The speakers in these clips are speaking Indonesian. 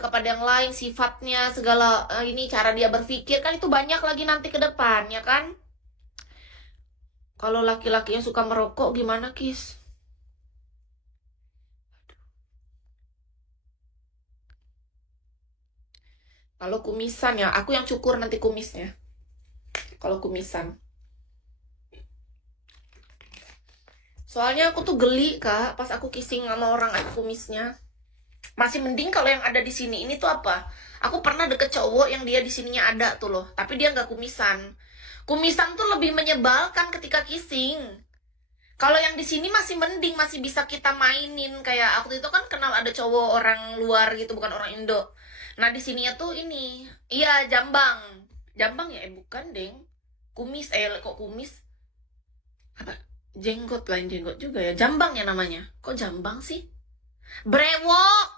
kepada yang lain, sifatnya, segala ini cara dia berpikir kan itu banyak lagi nanti ke depan, ya kan? Kalau laki-laki yang suka merokok gimana, Kis? Kalau kumisan ya, aku yang cukur nanti kumisnya. Kalau kumisan. Soalnya aku tuh geli, Kak, pas aku kissing sama orang ada kumisnya. Masih mending kalau yang ada di sini. Ini tuh apa? Aku pernah deket cowok yang dia di sininya ada tuh loh, tapi dia nggak kumisan. Kumisan tuh lebih menyebalkan ketika kissing. Kalau yang di sini masih mending, masih bisa kita mainin. Kayak aku itu kan kenal ada cowok orang luar gitu, bukan orang Indo. Nah di sininya tuh ini, iya jambang, jambang ya, bukan deng, kumis, kok kumis, apa, jenggot, lain jenggot juga ya, jambang ya namanya. Kok jambang sih? Brewok,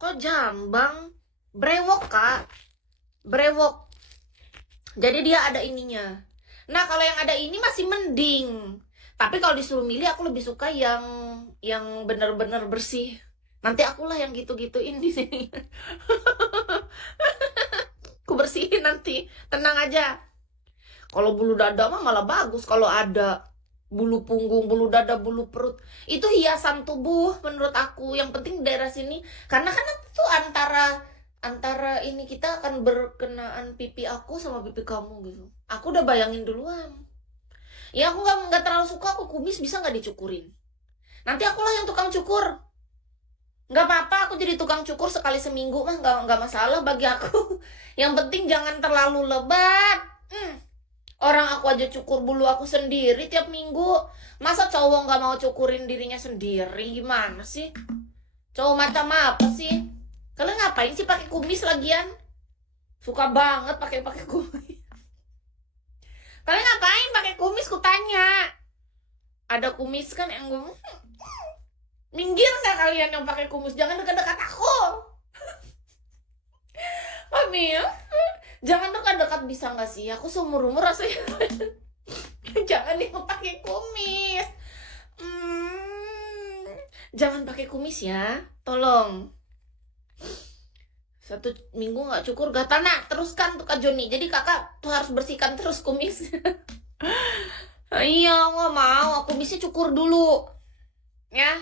kok jambang? Brewok kak, brewok. Jadi dia ada ininya. Nah kalau yang ada ini masih mending. Tapi kalau disuruh milih aku lebih suka yang bener-bener bersih. Nanti akulah yang gitu-gituin di sini. Aku bersihin nanti. Tenang aja. Kalau bulu dada mah malah bagus kalau ada. Bulu punggung, bulu dada, bulu perut. Itu hiasan tubuh menurut aku. Yang penting daerah sini. Karena kan itu antara ini kita akan berkenaan pipi aku sama pipi kamu gitu. Aku udah bayangin duluan. Ya aku nggak terlalu suka aku kumis, bisa nggak dicukurin? Nanti akulah yang tukang cukur. Nggak apa-apa, aku jadi tukang cukur sekali seminggu mah nggak masalah bagi aku. Yang penting jangan terlalu lebat. Orang aku aja cukur bulu aku sendiri tiap minggu. Masa cowok nggak mau cukurin dirinya sendiri? Gimana sih? Cowok macam apa sih? Kalian ngapain sih pakai kumis lagian? Suka banget pakai kumis. Kalian ngapain pakai kumis, kutanya? Ada kumis kan yang gue minggir nggak kalian yang pakai kumis? Jangan dekat-dekat aku. Mami ya, jangan dekat-dekat bisa nggak sih? Aku seumur umur rasanya. Jangan nih pakai kumis. Jangan pakai kumis ya, tolong. 1 minggu nggak cukur gatal. Nah teruskan tuh Kak Joni. Jadi kakak tuh harus bersihkan terus kumis. Iya nggak mau, kumisnya cukur dulu ya.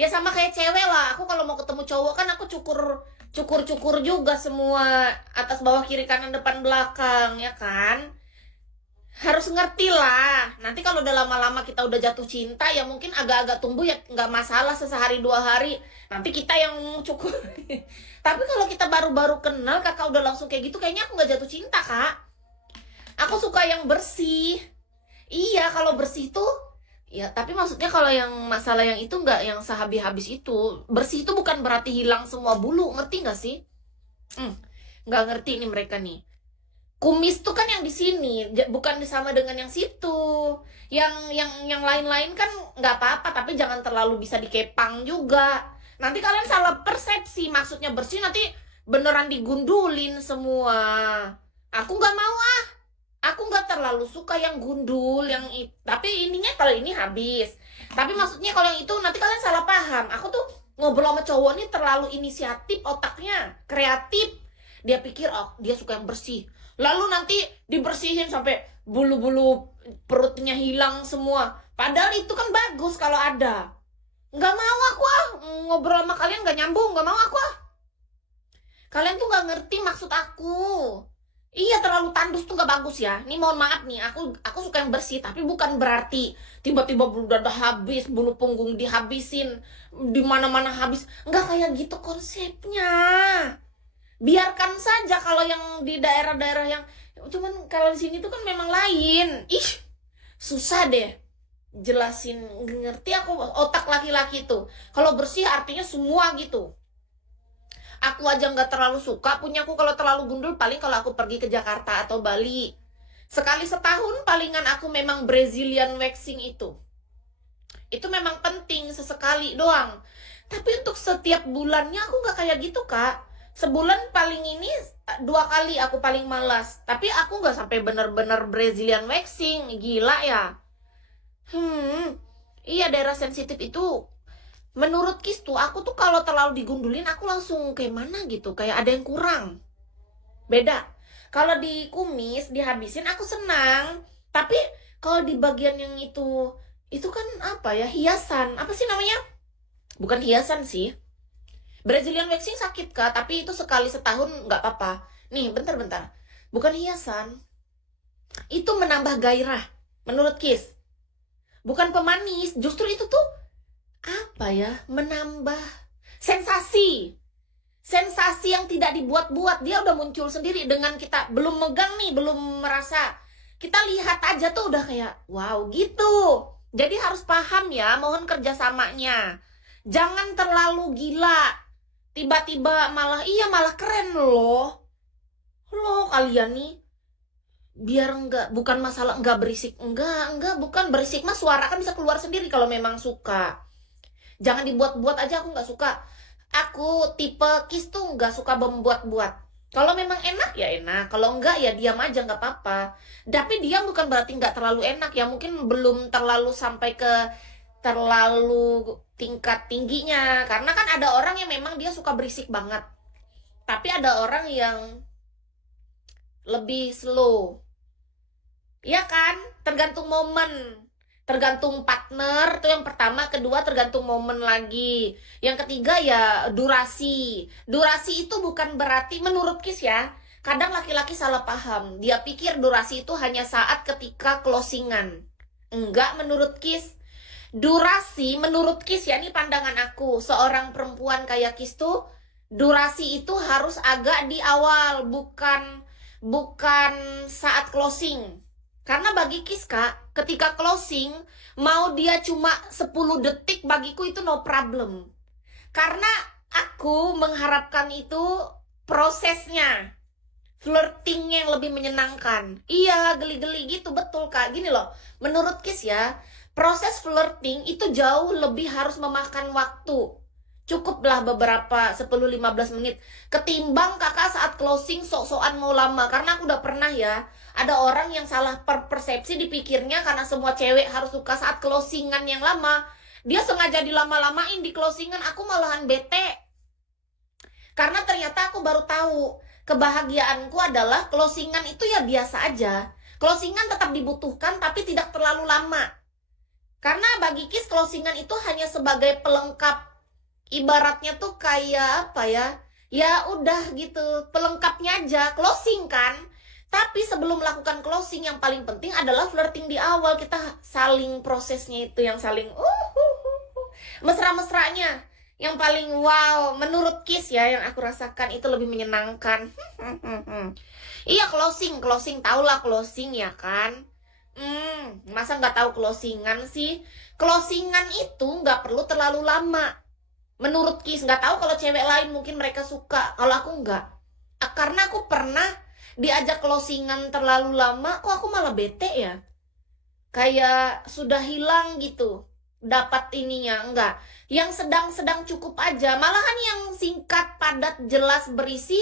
Ya sama kayak cewek lah. Aku kalau mau ketemu cowok kan aku cukur juga semua, atas bawah kiri kanan depan belakang ya kan. Harus ngerti lah. Nanti kalau udah lama-lama kita udah jatuh cinta ya mungkin agak-agak tumbuh ya nggak masalah, sesehari 2 hari. Nanti kita yang cukur. Tapi kalau kita baru-baru kenal kakak udah langsung kayak gitu, kayaknya aku nggak jatuh cinta kak. Aku suka yang bersih. Iya kalau bersih tuh ya, tapi maksudnya kalau yang masalah yang itu nggak yang sehabis-habis itu. Bersih itu bukan berarti hilang semua bulu, ngerti nggak sih? Nggak ngerti nih mereka nih. Kumis tuh kan yang di sini, bukan sama dengan yang situ. Yang lain-lain kan nggak apa-apa, tapi jangan terlalu bisa dikepang juga. Nanti kalian salah persepsi, maksudnya bersih nanti beneran digundulin semua. Aku nggak mau ah. Aku nggak terlalu suka yang gundul, tapi ininya kalau ini habis. Tapi maksudnya kalau yang itu nanti kalian salah paham. Aku tuh ngobrol sama cowok ini terlalu inisiatif, otaknya kreatif. Dia pikir oh dia suka yang bersih. Lalu nanti dibersihin sampai bulu-bulu perutnya hilang semua. Padahal itu kan bagus kalau ada. Nggak mau aku ah, ngobrol sama kalian nggak nyambung, nggak mau aku ah. Kalian tuh nggak ngerti maksud aku. Iya terlalu tandus tuh nggak bagus ya. Ini mohon maaf nih, aku suka yang bersih, tapi bukan berarti tiba-tiba bulu dada habis, bulu punggung dihabisin, di mana-mana habis. Nggak kayak gitu konsepnya. Biarkan saja kalau yang di daerah-daerah yang cuman kalau di sini tuh kan memang lain. Ih, susah deh jelasin, ngerti aku otak laki-laki tuh. Kalau bersih artinya semua gitu. Aku aja nggak terlalu suka punya aku kalau terlalu gundul, paling kalau aku pergi ke Jakarta atau Bali. Sekali setahun palingan aku memang Brazilian waxing itu. Itu memang penting sesekali doang. Tapi untuk setiap bulannya aku nggak kayak gitu kak. Sebulan paling ini 2 kali aku paling malas. Tapi aku nggak sampai bener-bener Brazilian waxing. Gila ya. Iya daerah sensitif itu Menurut Kis tuh, aku tuh kalau terlalu digundulin, aku langsung kayak mana gitu, kayak ada yang kurang. Beda. Kalau di kumis, dihabisin, aku senang. Tapi kalau di bagian yang itu kan apa ya, hiasan. Apa sih namanya? Bukan hiasan sih. Brazilian waxing sakit kak, tapi itu sekali setahun nggak apa-apa. Nih, bentar-bentar. Bukan hiasan. Itu menambah gairah, menurut Kis. Bukan pemanis, justru itu tuh apa ya, menambah sensasi. Sensasi yang tidak dibuat-buat, dia udah muncul sendiri dengan kita belum megang nih, belum merasa. Kita lihat aja tuh udah kayak wow gitu. Jadi harus paham ya, mohon kerjasamanya. Jangan terlalu gila. Tiba-tiba malah, iya malah keren loh. Loh kalian nih, biar bukan masalah enggak berisik. Enggak, bukan berisik mah suara kan bisa keluar sendiri kalau memang suka. Jangan dibuat-buat aja, aku nggak suka. Aku tipe Kis tuh nggak suka membuat-buat. Kalau memang enak ya enak, kalau enggak ya diam aja nggak apa-apa. Tapi diam bukan berarti nggak terlalu enak ya, mungkin belum terlalu sampai ke terlalu tingkat tingginya. Karena kan ada orang yang memang dia suka berisik banget. Tapi ada orang yang lebih slow. Iya kan? Tergantung momen. Tergantung partner, itu yang pertama. Kedua tergantung momen lagi. Yang ketiga ya durasi. Durasi itu bukan berarti, menurut Kis ya, kadang laki-laki salah paham. Dia pikir durasi itu hanya saat ketika closingan. Enggak, menurut Kis. Durasi menurut Kis ya, ini pandangan aku. Seorang perempuan kayak Kis tuh, durasi itu harus agak di awal, bukan saat closing. Karena bagi Kis kak, ketika closing, mau dia cuma 10 detik, bagiku itu no problem. Karena aku mengharapkan itu prosesnya, flirting yang lebih menyenangkan. Iya, geli-geli gitu, betul kak. Gini loh, menurut Kis ya, proses flirting itu jauh lebih harus memakan waktu. Cukuplah beberapa 10-15 menit. Ketimbang kakak saat closing sok-sokan mau lama. Karena aku udah pernah ya, ada orang yang salah persepsi, dipikirnya karena semua cewek harus suka saat closingan yang lama. Dia sengaja dilama-lamain di closingan, aku malahan bete. Karena ternyata aku baru tahu, kebahagiaanku adalah closingan itu ya biasa aja. Closingan tetap dibutuhkan tapi tidak terlalu lama. Karena bagi Kis closingan itu hanya sebagai pelengkap. Ibaratnya tuh kayak apa ya? Ya udah gitu, pelengkapnya aja, closing kan. Tapi sebelum melakukan closing, yang paling penting adalah flirting di awal. Kita saling prosesnya itu yang saling mesra-mesranya. Yang paling wow, menurut Kis ya, yang aku rasakan itu lebih menyenangkan. Iya, closing tahulah closing ya kan. Masa nggak tahu closingan sih? Closingan itu nggak perlu terlalu lama. Menurut Kis, nggak tahu kalau cewek lain mungkin mereka suka, kalau aku nggak. Karena aku pernah diajak closingan terlalu lama, kok aku malah bete ya. Kayak sudah hilang gitu, dapat ininya, enggak. Yang sedang-sedang cukup aja, malahan yang singkat, padat, jelas, berisi,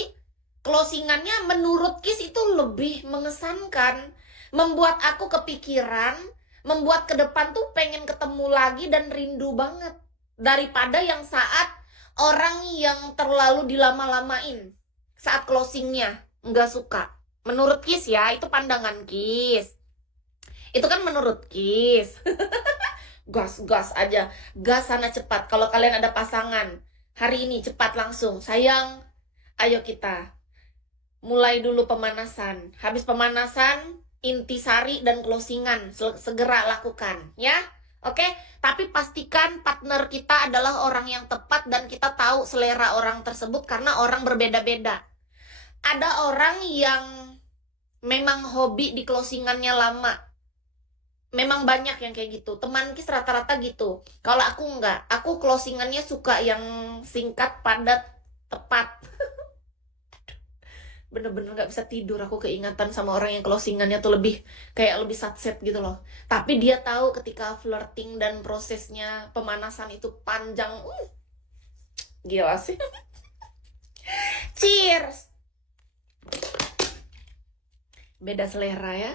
closingannya menurut Kis itu lebih mengesankan. Membuat aku kepikiran, membuat ke depan tuh pengen ketemu lagi dan rindu banget. Daripada yang saat orang yang terlalu dilama-lamain saat closingnya, nggak suka. Menurut Kis ya, itu pandangan Kis. Itu kan menurut Kis. Gas aja, gas sana cepat. Kalau kalian ada pasangan, hari ini cepat langsung. Sayang, ayo kita mulai dulu pemanasan. Habis pemanasan, intisari dan closingan segera lakukan ya. Oke, tapi pastikan partner kita adalah orang yang tepat dan kita tahu selera orang tersebut karena orang berbeda-beda. Ada orang yang memang hobi di closingannya lama. Memang banyak yang kayak gitu. Teman Kis rata-rata gitu. Kalau aku enggak, aku closingannya suka yang singkat, padat, tepat. Bener-bener gak bisa tidur, aku keingatan sama orang yang closingannya tuh lebih satset gitu loh. Tapi dia tahu ketika flirting dan prosesnya pemanasan itu panjang. Gila sih. Cheers. Beda selera ya.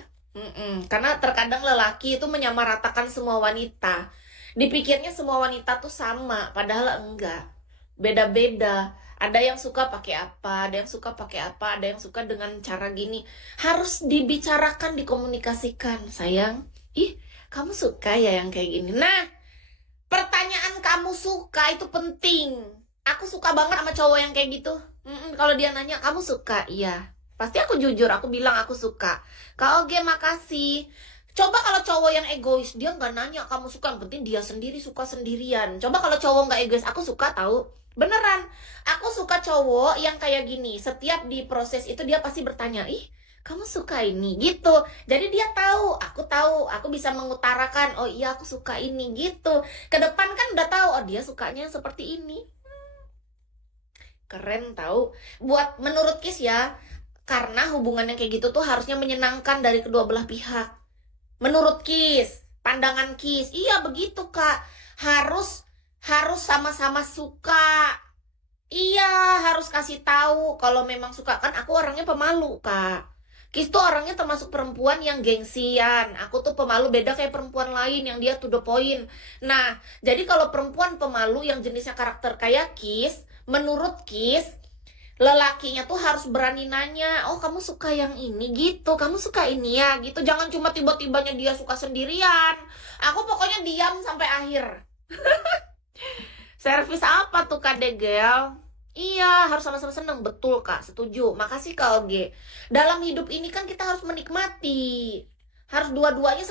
Karena terkadang lelaki itu menyamaratakan semua wanita. Dipikirnya semua wanita tuh sama, padahal enggak. Beda-beda. Ada yang suka pakai apa, ada yang suka pakai apa, ada yang suka dengan cara gini. Harus dibicarakan, dikomunikasikan, sayang. Ih, kamu suka ya yang kayak gini. Nah, pertanyaan kamu suka itu penting. Aku suka banget sama cowok yang kayak gitu. Kalau dia nanya, kamu suka? Iya. Pasti aku jujur, aku bilang aku suka. Kak Oge, makasih. Coba kalau cowok yang egois, dia nggak nanya kamu suka, yang penting dia sendiri suka sendirian. Coba kalau cowok nggak egois, aku suka tahu. Beneran, aku suka cowok yang kayak gini. Setiap di proses itu dia pasti bertanya, ih, kamu suka ini gitu. Jadi dia tahu, aku bisa mengutarakan, oh iya aku suka ini gitu. Ke depan kan udah tahu, oh dia sukanya seperti ini. Keren tahu. Buat menurut Kis ya, karena hubungan yang kayak gitu tuh harusnya menyenangkan dari kedua belah pihak. Menurut Kis, pandangan Kis, iya begitu Kak. Harus harus sama-sama suka. Iya, harus kasih tahu kalau memang suka. Kan aku orangnya pemalu, Kak. Kis tuh orangnya termasuk perempuan yang gengsian. Aku tuh pemalu, beda kayak perempuan lain yang dia to the point. Nah, jadi kalau perempuan pemalu yang jenisnya karakter kayak Kis, menurut Kis, lelakinya tuh harus berani nanya, oh kamu suka yang ini gitu, kamu suka ini ya gitu. Jangan cuma tiba-tibanya dia suka sendirian. Aku pokoknya diam sampai akhir. Servis apa tuh Kak Degel? Iya, harus sama-sama seneng. Betul Kak, setuju. Makasih Kak Oge. Dalam hidup ini kan kita harus menikmati. Harus dua-duanya